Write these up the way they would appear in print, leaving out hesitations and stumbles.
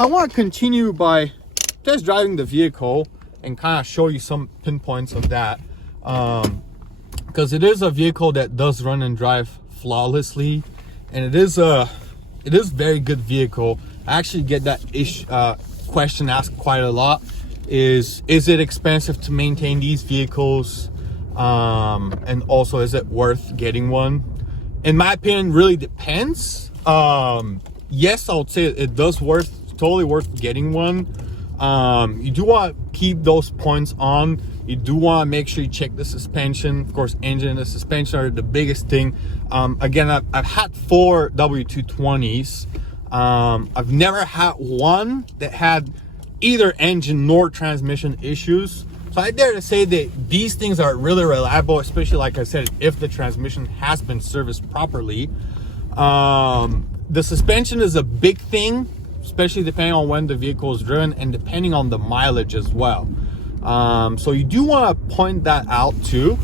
I want to continue by test driving the vehicle and kind of show you some pinpoints of that, because it is a vehicle that does run and drive flawlessly, and it is very good vehicle. I actually get that question asked quite a lot. Is it expensive to maintain these vehicles, and also is it worth getting one? In my opinion, really depends. Yes, I would say it does totally worth getting one. You do want to keep those points on. You do want to make sure you check the suspension. Of course, engine and the suspension are the biggest thing. Again, I've had 4 W220s. I've never had one that had either engine nor transmission issues. So I dare to say that these things are really reliable, especially, like I said, if the transmission has been serviced properly. The suspension is a big thing, especially depending on when the vehicle is driven and depending on the mileage as well. So you do want to point that out too,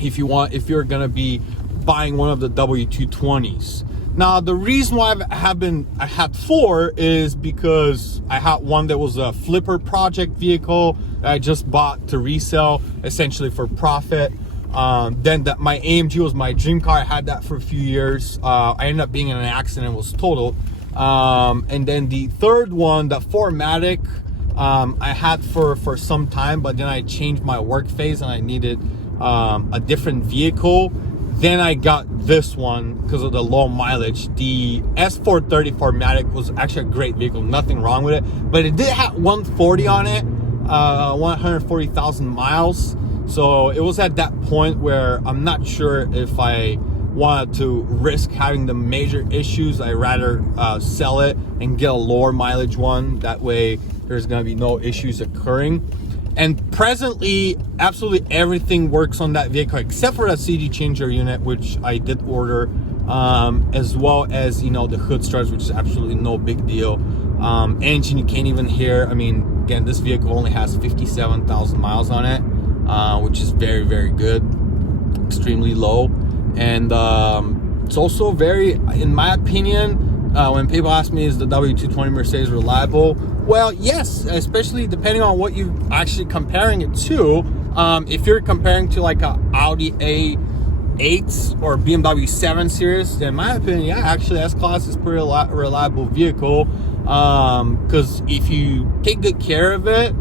if you're going to be buying one of the W220s. Now, the reason why I had 4 is because I had one that was a flipper project vehicle that I just bought to resell, essentially for profit. Then my AMG was my dream car. I had that for a few years. I ended up being in an accident, was totaled. And then the third one, the 4MATIC, I had for some time, but then I changed my work phase and I needed a different vehicle. Then I got this one because of the low mileage. The S500 4MATIC was actually a great vehicle, nothing wrong with it, but it did have 140 on it, 140,000 miles. So it was at that point where I'm not sure if I wanted to risk having the major issues. I'd rather sell it and get a lower mileage one. That way there's gonna be no issues occurring. And presently, absolutely everything works on that vehicle except for that CD changer unit, which I did order, as well as, you know, the hood struts, which is absolutely no big deal. Engine, you can't even hear. I mean, again, this vehicle only has 57,000 miles on it, which is very, very good, extremely low. And it's also very, in my opinion, when people ask me, is the W220 Mercedes reliable? Well, yes, especially depending on what you're actually comparing it to. If you're comparing to like a Audi A8 or BMW 7 Series, then in my opinion, yeah, actually S-Class is pretty reliable vehicle. Because if you take good care of it,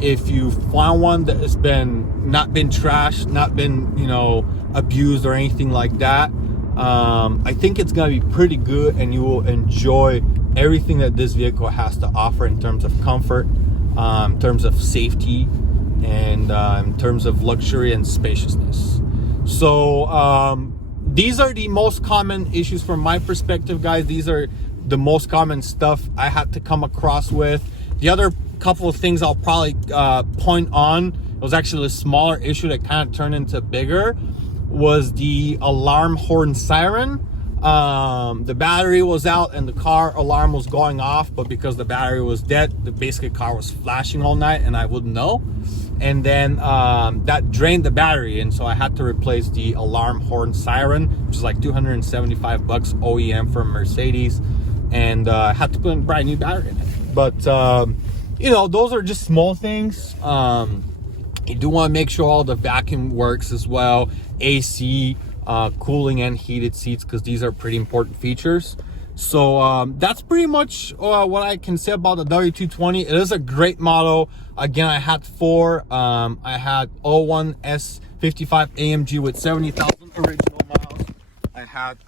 if you find one that has not been trashed, not been, you know, abused or anything like that, I think it's gonna be pretty good, and you will enjoy everything that this vehicle has to offer in terms of comfort, in terms of safety, and in terms of luxury and spaciousness. So these are the most common issues from my perspective, guys. These are the most common stuff I had to come across with. The other couple of things I'll probably point on, it was actually a smaller issue that kind of turned into bigger, was the alarm horn siren. The battery was out and the car alarm was going off, but because the battery was dead, the basically car was flashing all night and I wouldn't know. And then that drained the battery, and so I had to replace the alarm horn siren, which is like $275 OEM for Mercedes, and I had to put in a brand new battery in it. But you know, those are just small things. You do want to make sure all the vacuum works as well, AC, cooling and heated seats, because these are pretty important features. So that's pretty much what I can say about the W220. It is a great model. Again, I had 4. I had 01 S55 AMG with 70,000 original miles. I had